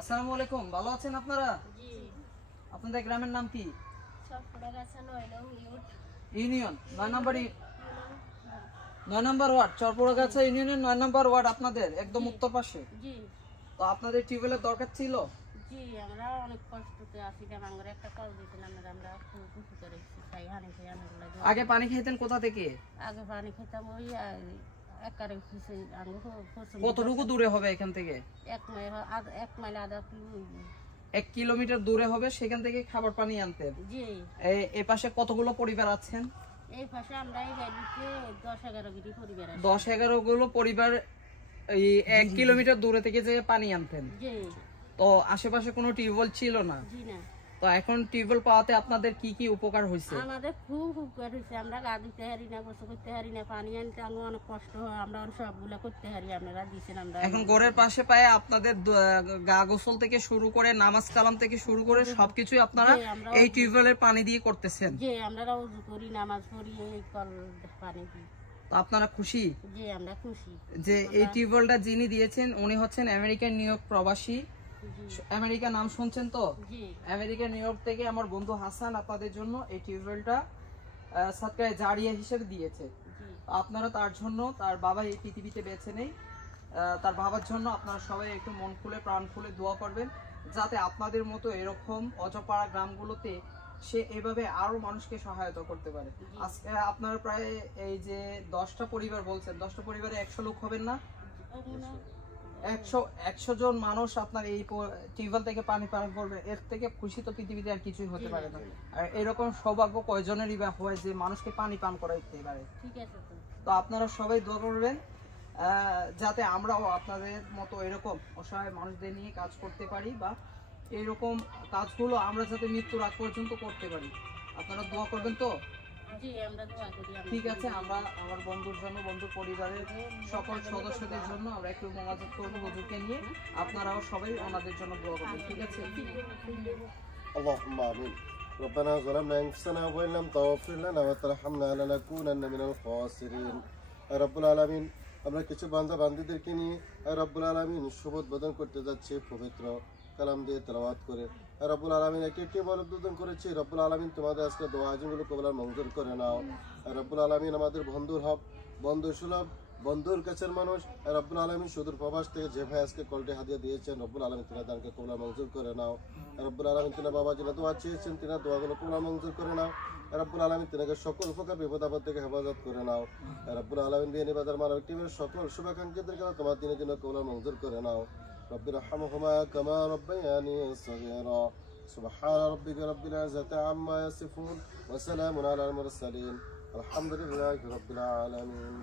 আসসালামু আলাইকুম, ভালো আছেন আপনারা? জি। আপনাদের গ্রামের নাম কি? চরপড়াগাছা ৯ নং ইউনিয়ন ৯ নম্বর ৯ জি। নম্বর ওয়ার্ড, চরপড়াগাছা ইউনিয়নের ৯ নম্বর ওয়ার্ড আপনাদের একদম উত্তর পাশে। জি তো আপনাদের টিউবওয়েলের দরকার ছিল? জি আমরা অনেক কষ্টতে আছি, আমার একটা কল দিয়েছিলাম, আমরা খুব খুশিতে রেখেছি, তাই হানি খেয়ে আগে পানি খাইতেন কোথা থেকে? আগে পানি খেতাম ওই একারে কতটুকু দূরে হবে এখান থেকে? 1 মাইল আধা কিলো। 1 কিলোমিটার দূরে হবে, সেখান থেকে খাবার পানি আনতেন। জি। এই পাশে কতগুলো পরিবার আছেন? এই পাশে আমরা এই বাড়িতে 10-11 গিরি পরিবার আছে। 10-11 গুলো পরিবার এই 1 কিলোমিটার দূরে থেকে যে পানি আনতেন। জি। তো আশেপাশে কোনো টিউবওয়েল ছিল না? জি না। তো এখন টিউবওয়েল পাওয়াতে আপনাদের কি কি উপকার হয়েছে? আমাদের খুব উপকার হয়েছে, আমরা গা ধুতে হারি না, গোসল করতে হারি না, পানি আনতে আমার অনেক কষ্ট হয়, আমরা সবগুলো করতে হারি, আপনারা দিচ্ছেন। আমরা এখন ঘরের পাশে পায়ে আপনাদের গা গোসল থেকে শুরু করে নামাজ কালাম থেকে শুরু করে সবকিছুই আপনারা এই টিউবওয়েলের পানি দিয়ে করতেছেন। জি, আমরা ওযু করি, নামাজ পড়ি এই কল পানি দিয়ে। তো আপনারা খুশি? জি, আমরা খুশি যে এই টিউবওয়েলটা যিনি দিয়েছেন উনি হচ্ছেন আমেরিকান নিউ ইয়র্ক প্রবাসী। আমেরিকা নাম শুনছেন তো? জি। আমেরিকা নিউ ইয়র্ক থেকে আমার বন্ধু হাসান আপনাদের জন্য এই টিউবওয়েলটা সদকায়ে জারিয়া হিসেবে দিয়েছে। আপনারা তার জন্য, তার বাবা এই পৃথিবীতে বেঁচে নেই, তার বাবার জন্য আপনারা সবাই একটু মন খুলে প্রাণ খুলে দোয়া করবেন, যাতে আপনাদের মতো এরকম অজপাড়া গ্রামগুলোতে সে এভাবে আরো মানুষকে সহায়তা করতে পারে। আজকে আপনারা প্রায় এই যে 10টা পরিবার বলছেন, 10টা পরিবারে 100 লোক হবেন না? 100 জন মানুষ আপনার এই টিউবওয়েল থেকে পানি পান করবে, এর থেকে খুশি তো পৃথিবীতে আর কিছুই হতে পারে না। আর এরকম সৌভাগ্য কয়জনেরই বা হয় যে মানুষকে পানি পান করাইতে পারে। ঠিক আছে। তো আপনারা সবাই দোয়া করবেন যাতে আমরাও আপনাদের মতো এরকম অসহায় মানুষদের নিয়ে কাজ করতে পারি, বা এইরকম কাজগুলো আমরা যাতে মৃত্যুর আগ পর্যন্ত করতে পারি। আপনারা দোয়া করবেন তো? জি, আমরা দোয়া করি। ঠিক আছে, আমরা আমার বন্ধুর জন্য, বন্ধুর পরিবারের সকল সদস্যদের জন্য আমরা একটু মোনাজাত করব হুজুরকে নিয়ে। আপনারাও সবাই ওনাদের জন্য দোয়া করবেন, ঠিক আছে? اللهم آمين. ربنا ظلمنا أنفسنا وإن لم تغفر لنا وترحمنا لنكونن من الخاسرين. رب العالمين, আমরা কিছু বান্দা বান্দীদেরকে নিয়ে রব্বুল আলামিন শুভ উদ্বোধন করতে যাচ্ছি পবিত্র কালাম দিয়ে তেলাওয়াত করে। রব্বুল আলামিন একটি টিউবওয়েল উদ্বোধন করেছি। রব্বুল আলামিন তোমাদের আজকে দোয়া আয়োজনগুলো কবুল আর মঞ্জুর করে নাও। রব্বুল আলামিন আমাদের বন্ধুর হক, বন্ধু সুলভ, বন্ধুর কাছের মানুষ। রব্বুল আলামিন সুদূর প্রবাস থেকে যে ভাই আজকে কলটি হাদিয়া দিয়েছেন, রব্বুল আলামিন তিনার দানকে কবুল আর মঞ্জুর করে নাও। রব্বুল আলামিন তিনার বাবা যিনি দোয়া চেয়েছেন, তিনার দোয়াগুলো কবুল আর মঞ্জুর করে নাও। রব্বুল আলামিন তিনাকে সকল উপকার বিপদ আপদ থেকে হেফাজত করে নাও। রব্বুল আলামিন বিয়ানি বাজার মানব টিমের সকল শুভাকাঙ্ক্ষীদেরকে তোমার দিনের জন্য কবুল আর মঞ্জুর করে নাও। রব্বির রহমহুমা কামা রব্বায়ানি সগীরা। সুবহান রাব্বিকা রাব্বিল ইজ্জাতি আম্মা ইয়াসিফুন ওয়া সালামুন আলাল মুরসালিন। আলহামদুলিল্লাহি রাব্বিল আলামিন।